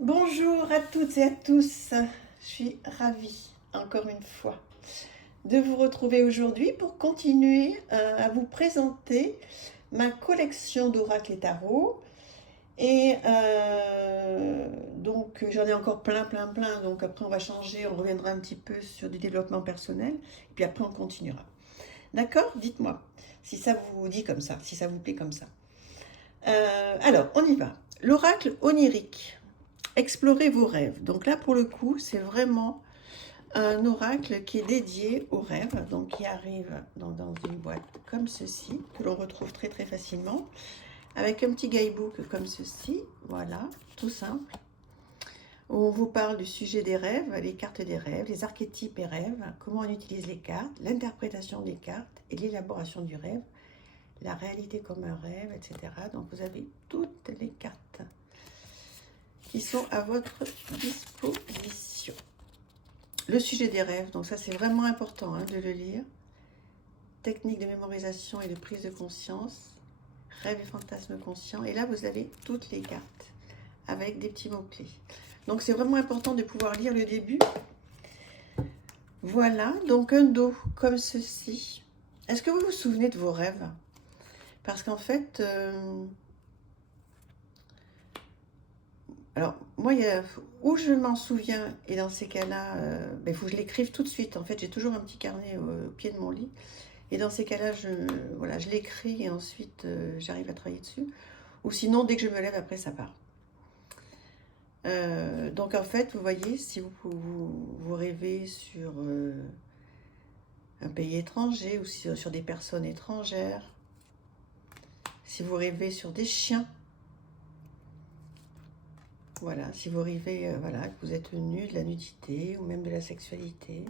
Bonjour à toutes et à tous, je suis ravie encore une fois de vous retrouver aujourd'hui pour continuer à vous présenter ma collection d'oracles et tarots. Et donc j'en ai encore plein, donc après on va changer, on reviendra un petit peu sur du développement personnel, et puis après on continuera. D'accord? Dites-moi si ça vous dit comme ça, si ça vous plaît comme ça. Alors, on y va. L'oracle onirique. Explorez vos rêves. Donc là, pour le coup, c'est vraiment un oracle qui est dédié aux rêves, donc qui arrive dans une boîte comme ceci, que l'on retrouve très facilement, avec un petit guidebook comme ceci, voilà, tout simple, où on vous parle du sujet des rêves, les cartes des rêves, les archétypes et rêves, comment on utilise les cartes, l'interprétation des cartes et l'élaboration du rêve, la réalité comme un rêve, etc. Donc vous avez toutes les cartes qui sont à votre disposition. Le sujet des rêves, donc ça c'est vraiment important de le lire. Technique de mémorisation et de prise de conscience, rêves et fantasmes conscients. Et là vous avez toutes les cartes avec des petits mots-clés. Donc c'est vraiment important de pouvoir lire le début. Voilà, donc un dos comme ceci. Est-ce que vous vous souvenez de vos rêves? Parce qu'en fait, alors moi, où je m'en souviens, et dans ces cas-là, il faut que je l'écrive tout de suite. En fait, j'ai toujours un petit carnet au pied de mon lit. Et dans ces cas-là, voilà, je l'écris et ensuite j'arrive à travailler dessus. Ou sinon, dès que je me lève, après, ça part. Donc en fait, vous voyez, si vous rêvez sur un pays étranger ou sur des personnes étrangères, si vous rêvez sur des chiens, voilà, si vous rêvez voilà, que vous êtes nu, de la nudité ou même de la sexualité,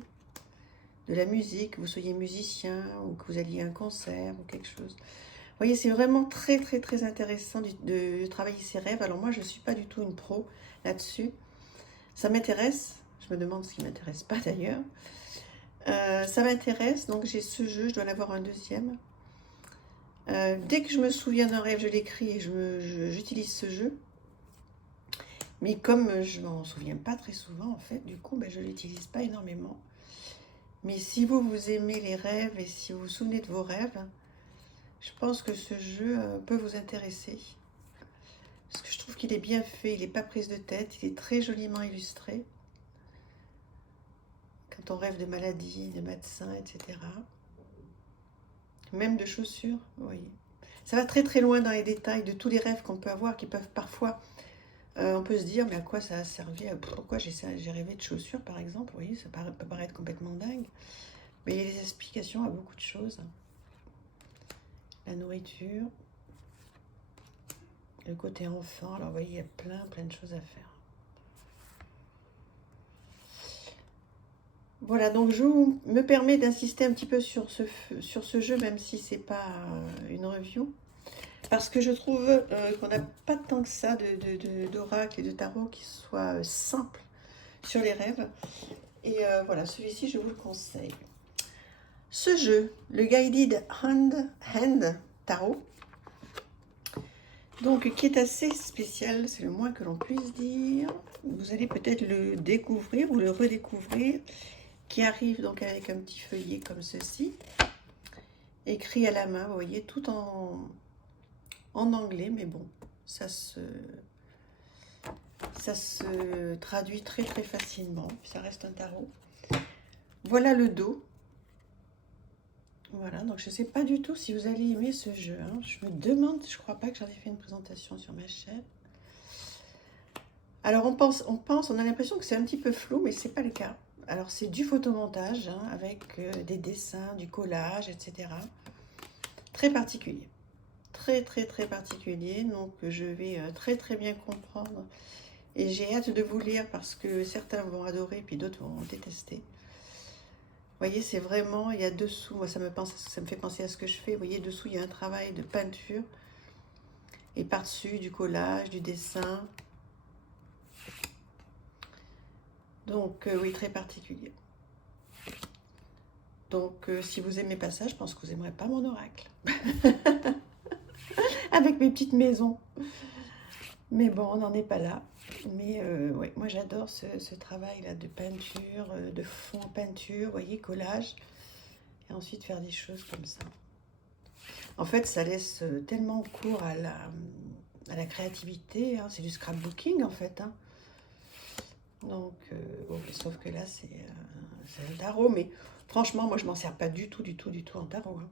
de la musique, que vous soyez musicien ou que vous alliez à un concert ou quelque chose. Vous voyez, c'est vraiment très intéressant de travailler ses rêves. Alors moi, je ne suis pas du tout une pro là-dessus. Ça m'intéresse. Je me demande ce qui ne m'intéresse pas d'ailleurs. Ça m'intéresse, donc j'ai ce jeu, je dois en avoir un deuxième. Dès que je me souviens d'un rêve, je l'écris et j'utilise ce jeu. Mais comme je m'en souviens pas très souvent, en fait, du coup, je ne l'utilise pas énormément. Mais si vous aimez les rêves et si vous vous souvenez de vos rêves, je pense que ce jeu peut vous intéresser. Parce que je trouve qu'il est bien fait, il n'est pas prise de tête, il est très joliment illustré. Quand on rêve de maladies, de médecins, etc. Même de chaussures, vous voyez. Ça va très loin dans les détails de tous les rêves qu'on peut avoir, qui peuvent parfois, on peut se dire, mais à quoi ça a servi? Pourquoi j'ai rêvé de chaussures, par exemple? Vous voyez, ça peut paraître complètement dingue. Mais il y a des explications à beaucoup de choses. La nourriture, le côté enfant, alors vous voyez, il y a plein de choses à faire. Voilà, donc je me permets d'insister un petit peu sur ce jeu, même si c'est pas une review. Parce que je trouve qu'on n'a pas tant que ça d'oracle et de tarot qui soit simple sur les rêves. Et voilà, celui-ci, je vous le conseille. Ce jeu, le Guided Hand Tarot, donc qui est assez spécial, c'est le moins que l'on puisse dire. Vous allez peut-être le découvrir ou le redécouvrir, qui arrive donc avec un petit feuillet comme ceci, écrit à la main, vous voyez, tout en anglais, mais bon, ça se traduit très facilement, ça reste un tarot. Voilà le dos. Voilà, donc je ne sais pas du tout si vous allez aimer ce jeu. Je me demande, je ne crois pas que j'en ai fait une présentation sur ma chaîne. Alors on a l'impression que c'est un petit peu flou, mais ce n'est pas le cas. Alors c'est du photomontage, avec des dessins, du collage, etc. Très particulier. Très particulier, donc je vais très bien comprendre. Et j'ai hâte de vous lire parce que certains vont adorer, puis d'autres vont détester. Vous voyez, c'est vraiment, il y a dessous, moi ça me fait penser à ce que je fais. Vous voyez, dessous, il y a un travail de peinture. Et par-dessus, du collage, du dessin. Donc, oui, très particulier. Donc, si vous aimez pas ça, je pense que vous n'aimerez pas mon oracle. Avec mes petites maisons. Mais bon, on n'en est pas là. Mais ouais, moi j'adore ce travail-là de peinture, de fond en peinture, vous voyez, collage. Et ensuite faire des choses comme ça. En fait, ça laisse tellement cours à la créativité, hein. C'est du scrapbooking en fait, hein. Donc, bon, sauf que là, c'est un tarot. Mais franchement, moi, je m'en sers pas du tout, du tout, du tout en tarot, hein.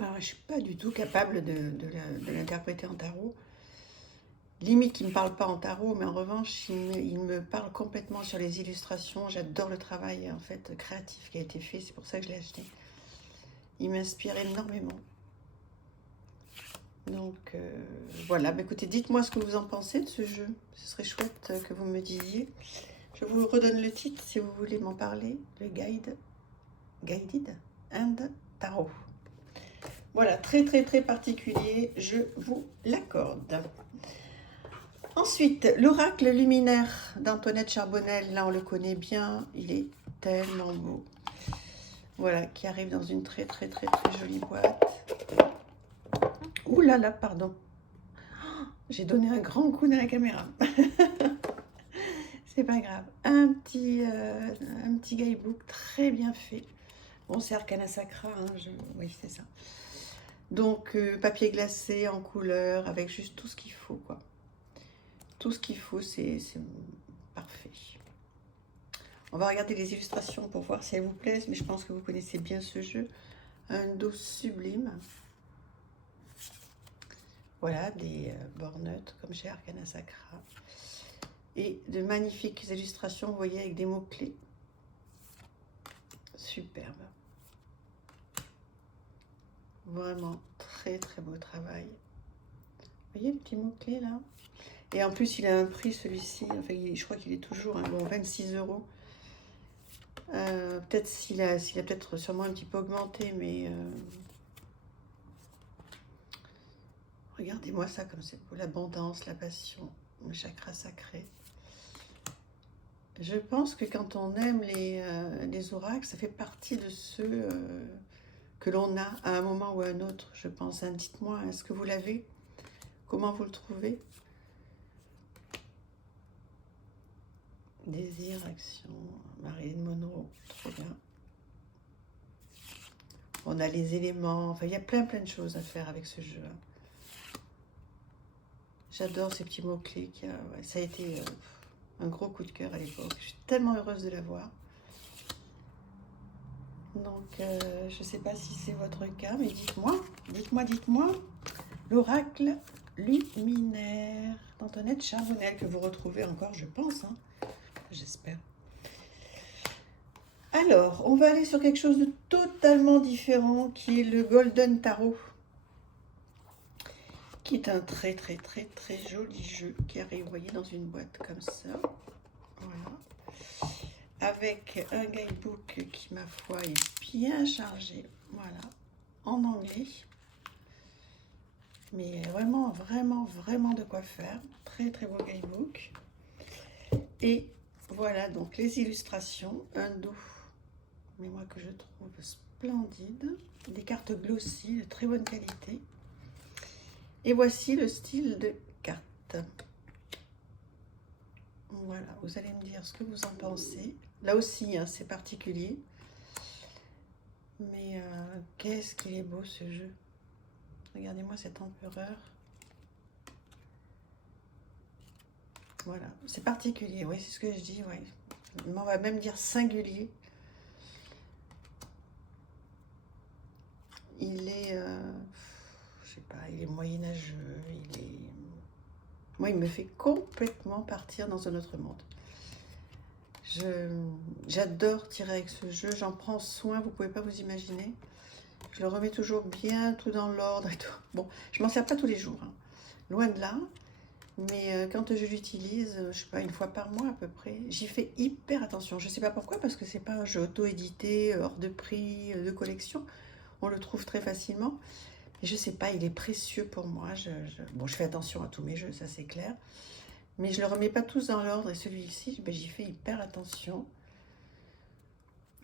Alors, je suis pas du tout capable de l'interpréter en tarot. Limite, il ne me parle pas en tarot, mais en revanche, il me parle complètement sur les illustrations. J'adore le travail en fait créatif qui a été fait, c'est pour ça que je l'ai acheté. Il m'inspire énormément. Donc voilà, bah, écoutez, dites-moi ce que vous en pensez de ce jeu. Ce serait chouette que vous me disiez. Je vous redonne le titre si vous voulez m'en parler. Le Guided and Tarot. Voilà, très très très particulier, je vous l'accorde. Ensuite, l'oracle luminaire d'Antoinette Charbonnel, là on le connaît bien, il est tellement beau. Voilà, qui arrive dans une très très très très jolie boîte. Ouh là là, pardon. J'ai donné un grand coup dans la caméra. C'est pas grave. Un petit guidebook très bien fait. Bon, c'est Arcana Sacra, hein, oui, c'est ça. Donc, papier glacé en couleur, avec juste tout ce qu'il faut, quoi. Tout ce qu'il faut, c'est parfait. On va regarder les illustrations pour voir si elles vous plaisent, mais je pense que vous connaissez bien ce jeu. Un dos sublime. Voilà, des bords neutres, comme chez Arcana Sacra. Et de magnifiques illustrations, vous voyez, avec des mots-clés. Superbe. Vraiment, très très beau travail. Vous voyez le petit mot-clé là? Et en plus, il a un prix celui-ci. Enfin, je crois qu'il est toujours bon, 26 €. Peut-être s'il a peut-être sûrement un petit peu augmenté, mais regardez-moi ça comme c'est beau. L'abondance, la passion, le chakra sacré. Je pense que quand on aime les oracles, ça fait partie de ceux que l'on a à un moment ou à un autre, je pense. Hein, dites-moi, est-ce que vous l'avez? Comment vous le trouvez? Désir, action, Marilyn Monroe, trop bien. On a les éléments, enfin il y a plein de choses à faire avec ce jeu. J'adore ces petits mots-clés. Ouais, ça a été un gros coup de cœur à l'époque. Je suis tellement heureuse de l'avoir. Donc je ne sais pas si c'est votre cas, mais dites-moi. L'oracle luminaire d'Antoinette Charbonnel, que vous retrouvez encore, je pense, hein. J'espère. Alors, on va aller sur quelque chose de totalement différent, qui est le Golden Tarot, qui est un très très très très joli jeu qui arrive, vous voyez, dans une boîte comme ça. Voilà. Avec un guidebook qui, ma foi, est bien chargé. Voilà. En anglais. Mais vraiment, vraiment, vraiment de quoi faire. Très très beau guidebook. Et voilà donc les illustrations. Un dos, mais moi que je trouve splendide. Des cartes glossy de très bonne qualité. Et voici le style de carte. Voilà, vous allez me dire ce que vous en pensez. Là aussi, hein, c'est particulier. Mais qu'est-ce qu'il est beau ce jeu. Regardez-moi cet empereur. Voilà, c'est particulier, oui, c'est ce que je dis, oui. On va même dire singulier. Il est, je sais pas, il est moyenâgeux, moi, il me fait complètement partir dans un autre monde. J'adore tirer avec ce jeu, j'en prends soin, vous pouvez pas vous imaginer. Je le remets toujours bien, tout dans l'ordre et tout. Bon, je m'en sers pas tous les jours, hein. Loin de là. Mais quand je l'utilise, je sais pas, une fois par mois à peu près, j'y fais hyper attention. Je sais pas pourquoi, parce que c'est pas un jeu auto-édité, hors de prix, de collection. On le trouve très facilement. Et je sais pas, il est précieux pour moi. Bon, je fais attention à tous mes jeux, ça c'est clair. Mais je le remets pas tous dans l'ordre. Et celui-ci, ben, j'y fais hyper attention.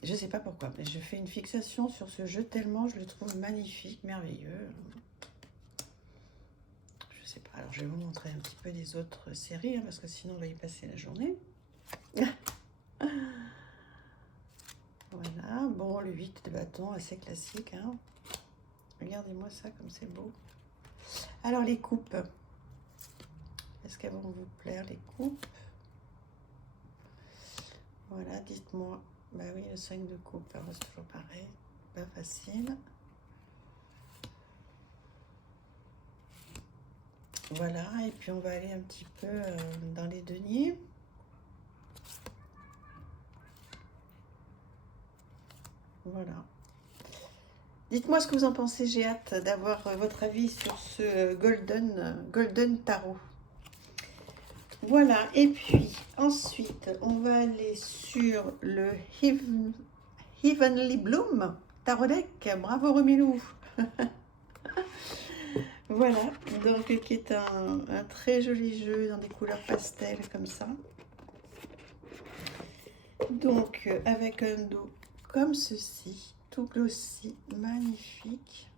Je sais pas pourquoi, mais je fais une fixation sur ce jeu tellement je le trouve magnifique, merveilleux. Je sais pas. Alors, je vais vous montrer un petit peu des autres séries, hein, parce que sinon, on va y passer la journée. Voilà, bon, le 8 de bâton, assez classique. Hein. Regardez-moi ça, comme c'est beau. Alors, les coupes. Est-ce qu'elles vont vous plaire, les coupes? Voilà, dites-moi. Bah oui, le 5 de coupe, alors c'est toujours pareil. Pas facile. Voilà, et puis on va aller un petit peu dans les deniers. Voilà. Dites-moi ce que vous en pensez, j'ai hâte d'avoir votre avis sur ce Golden Tarot. Voilà, et puis ensuite, on va aller sur le Heavenly Bloom Tarot Deck. Bravo Romilou. Voilà, donc qui est un très joli jeu dans des couleurs pastel comme ça. Donc avec un dos comme ceci, tout glossy, magnifique.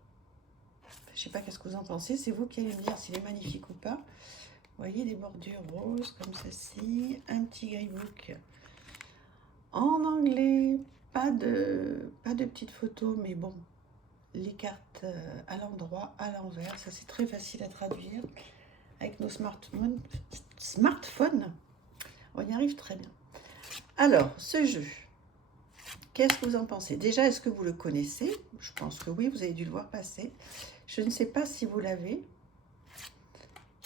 Je sais pas qu'est-ce que vous en pensez, c'est vous qui allez me dire s'il est magnifique ou pas. Vous voyez des bordures roses comme ceci, un petit guidebook en anglais, pas de petites photos, mais bon, les cartes à l'endroit, à l'envers, ça c'est très facile à traduire avec nos smartphones, on y arrive très bien. Alors, ce jeu, qu'est-ce que vous en pensez? Déjà, est-ce que vous le connaissez? Je pense que oui, vous avez dû le voir passer. Je ne sais pas si vous l'avez.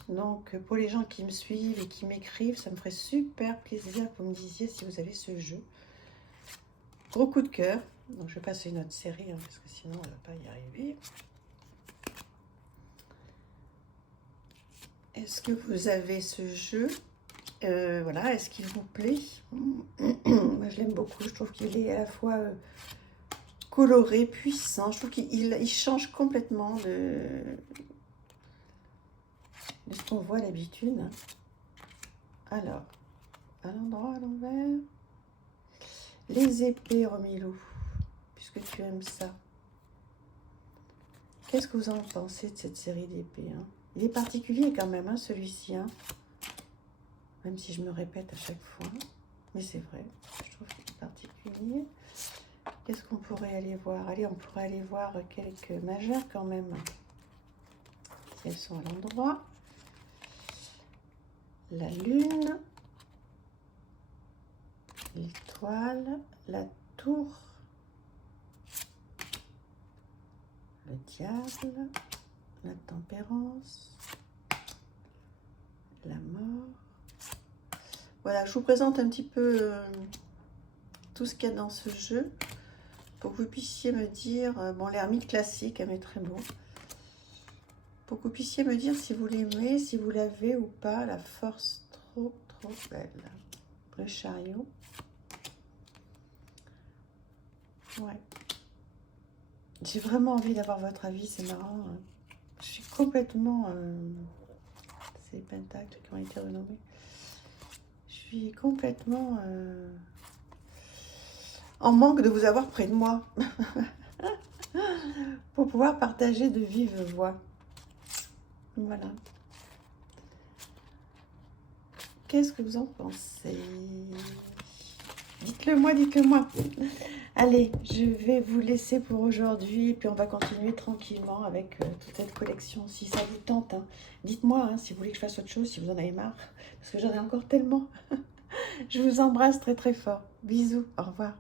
Donc, pour les gens qui me suivent et qui m'écrivent, ça me ferait super plaisir que vous me disiez si vous avez ce jeu. Gros coup de cœur. Donc, je vais passer une autre série, hein, parce que sinon, on ne va pas y arriver. Est-ce que vous avez ce jeu? Voilà, est-ce qu'il vous plaît? Moi, je l'aime beaucoup. Je trouve qu'il est à la fois coloré, puissant. Je trouve qu'il change complètement de ce qu'on voit d'habitude. Alors, à l'endroit, à l'envers. Les épées, Romilou, puisque tu aimes ça. Qu'est-ce que vous en pensez de cette série d'épées, hein? Il est particulier quand même, hein, celui-ci. Hein, même si je me répète à chaque fois. Mais c'est vrai, je trouve qu'il est particulier. Qu'est-ce qu'on pourrait aller voir? Allez, on pourrait aller voir quelques majeures quand même. Si elles sont à l'endroit. La lune. L'étoile. La tour. Le diable. La tempérance. La mort. Voilà, je vous présente un petit peu tout ce qu'il y a dans ce jeu pour que vous puissiez me dire, bon, l'ermite classique, elle est très beau, pour que vous puissiez me dire si vous l'aimez, si vous l'avez ou pas, la force trop belle. Le chariot. Ouais. J'ai vraiment envie d'avoir votre avis, c'est marrant. Hein. Je suis complètement... c'est les pentacles qui ont été renommés. Je suis complètement en manque de vous avoir près de moi pour pouvoir partager de vive voix. Voilà. Qu'est-ce que vous en pensez? Dites-le moi, dites-le moi. Allez, je vais vous laisser pour aujourd'hui et puis on va continuer tranquillement avec toute cette collection si ça vous tente. Hein. Dites-moi hein, si vous voulez que je fasse autre chose, si vous en avez marre, parce que j'en ai encore tellement. Je vous embrasse très très fort. Bisous, au revoir.